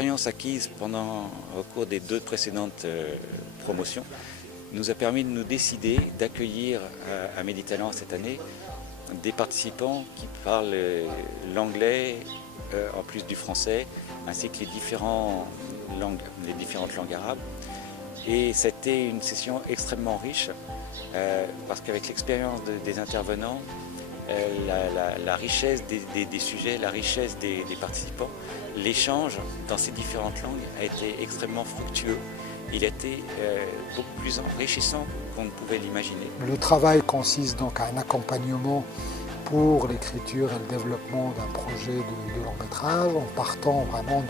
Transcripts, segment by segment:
l'expérience acquise au cours des 2 précédentes promotions nous a permis de nous décider d'accueillir à Méditalent cette année des participants qui parlent l'anglais en plus du français, ainsi que les différentes langues arabes. Et c'était une session extrêmement riche parce qu'avec l'expérience des intervenants, la richesse des sujets, la richesse des participants, l'échange dans ces différentes langues a été extrêmement fructueux. Il a été beaucoup plus enrichissant qu'on ne pouvait l'imaginer. Le travail consiste donc à un accompagnement pour l'écriture et le développement d'un projet de long métrage, en partant vraiment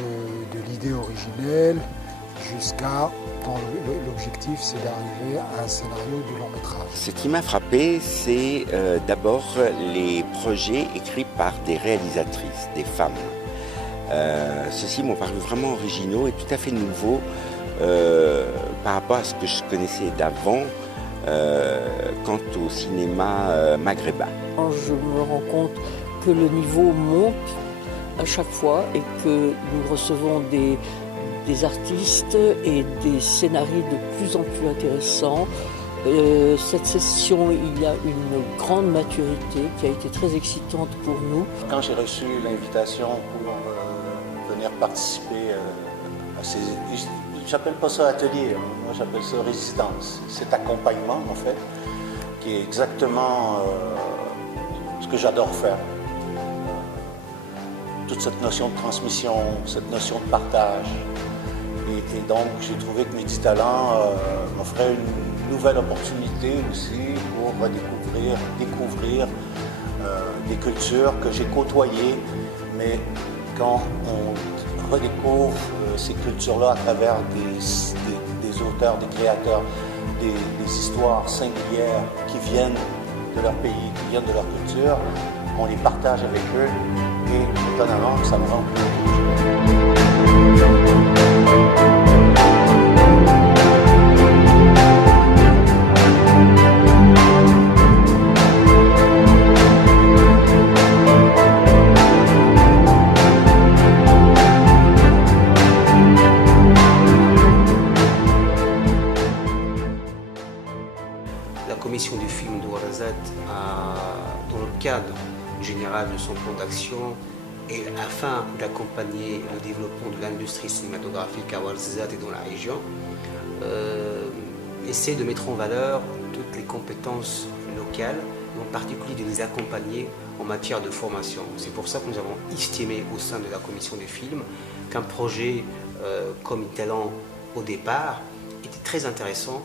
de l'idée originelle jusqu'à, l'objectif c'est d'arriver à un scénario de long métrage. Ce qui m'a frappé, c'est d'abord les projets écrits par des réalisatrices, des femmes. Ceux-ci m'ont paru vraiment originaux et tout à fait nouveaux par rapport à ce que je connaissais d'avant quant au cinéma maghrébin. Je me rends compte que le niveau monte à chaque fois et que nous recevons des artistes et des scénarios de plus en plus intéressants. Cette session, il y a une grande maturité qui a été très excitante pour nous. Quand j'ai reçu l'invitation pour venir participer à ces... J'appelle pas ça atelier, moi j'appelle ça résistance. Cet accompagnement en fait, qui est exactement ce que j'adore faire. Toute cette notion de transmission, cette notion de partage. Et donc j'ai trouvé que Méditalent m'offrait une nouvelle opportunité aussi pour découvrir des cultures que j'ai côtoyées, mais quand on redécouvre ces cultures-là à travers des auteurs, des créateurs, des histoires singulières qui viennent de leur pays, qui viennent de leur culture, on les partage avec eux et étonnamment, ça me rend plus heureux. La commission du film de Ouarzazate, dans le cadre général de son plan d'action et afin d'accompagner le développement de l'industrie cinématographique à Ouarzazate et dans la région, essaie de mettre en valeur toutes les compétences locales, en particulier de les accompagner en matière de formation. C'est pour ça que nous avons estimé au sein de la commission du film qu'un projet comme Méditalent au départ était très intéressant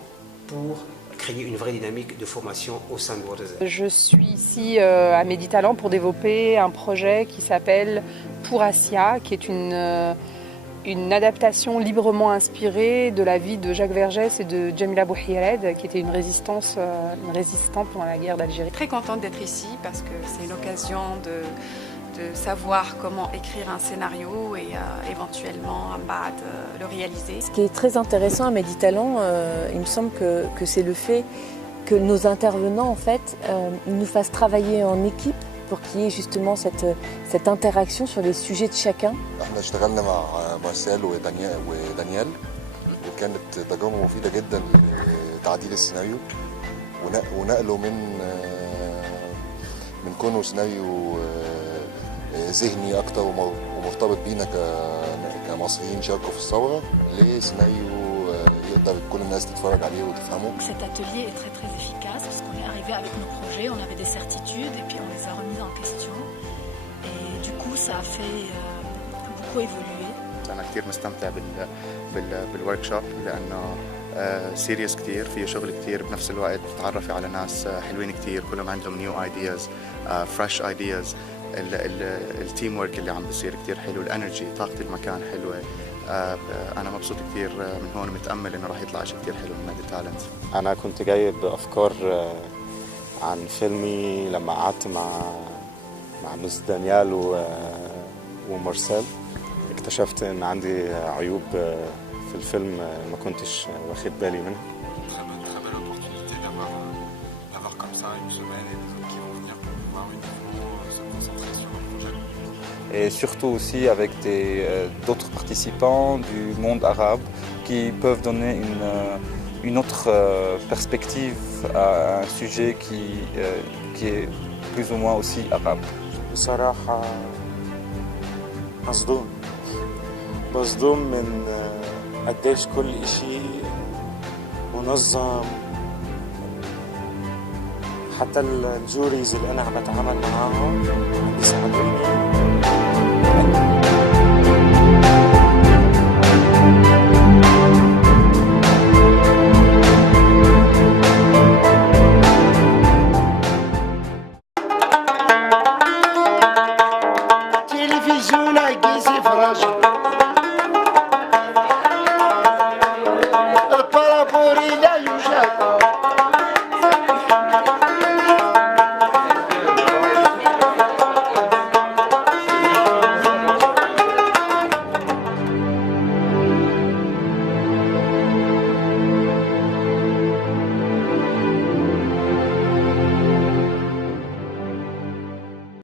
pour créer une vraie dynamique de formation au sein de Ouarzazate. Je suis ici à Méditalent pour développer un projet qui s'appelle Pour Assia, qui est une adaptation librement inspirée de la vie de Jacques Vergès et de Djamila Bouhired, qui était une résistante pendant la guerre d'Algérie. Très contente d'être ici parce que c'est une occasion de savoir comment écrire un scénario et éventuellement le réaliser. Ce qui est très intéressant à Méditalent, il me semble que c'est le fait que nos intervenants en fait, nous fassent travailler en équipe pour qu'il y ait justement cette interaction sur les sujets de chacun. احنا اشتغلنا مع مارسيل ودانيال وكانت تجربة مفيدة جدا لتعديل السيناريو ونقله من كونه سيناريو ذهني أكتر ومرتبط بينا كمصريين شاركوا في الثورة لسيناريو يقدر كل الناس تتفرج عليه وتفهمه. Cet atelier est très efficace parce qu'on est arrivé avec nos projets, on avait des certitudes et puis on les a remis en question et du coup ça a fait beaucoup évoluer. أنا كتير مستمتع بالورك شوب لأنه سيريس كتير فيه شغل كتير بنفس الوقت بتتعرفي على ناس حلوين كتير كلهم عندهم نيو ايدياز فريش ايدياز التيم ورك اللي عم بيصير كتير حلو الانرجي طاقة المكان حلوة أنا مبسوط كتير من هون متأمل إنه راح يطلع شيء كتير حلو من ميديتالنت. أنا كنت جاي بأفكار عن فيلمي لما قعدت مع مس دانيال ومارسيل اكتشفت إن عندي عيوب في الفيلم ما كنتش واخد بالي منها. et surtout aussi avec d'autres participants du monde arabe qui peuvent donner une autre perspective à un sujet qui est plus ou moins aussi arabe. بصراحة مصدوم من قديش كل إشي منظم، حتى الجوريز اللي أنا عم بتعامل معاهم عم بيساعدوني. البارابوري لا يوجد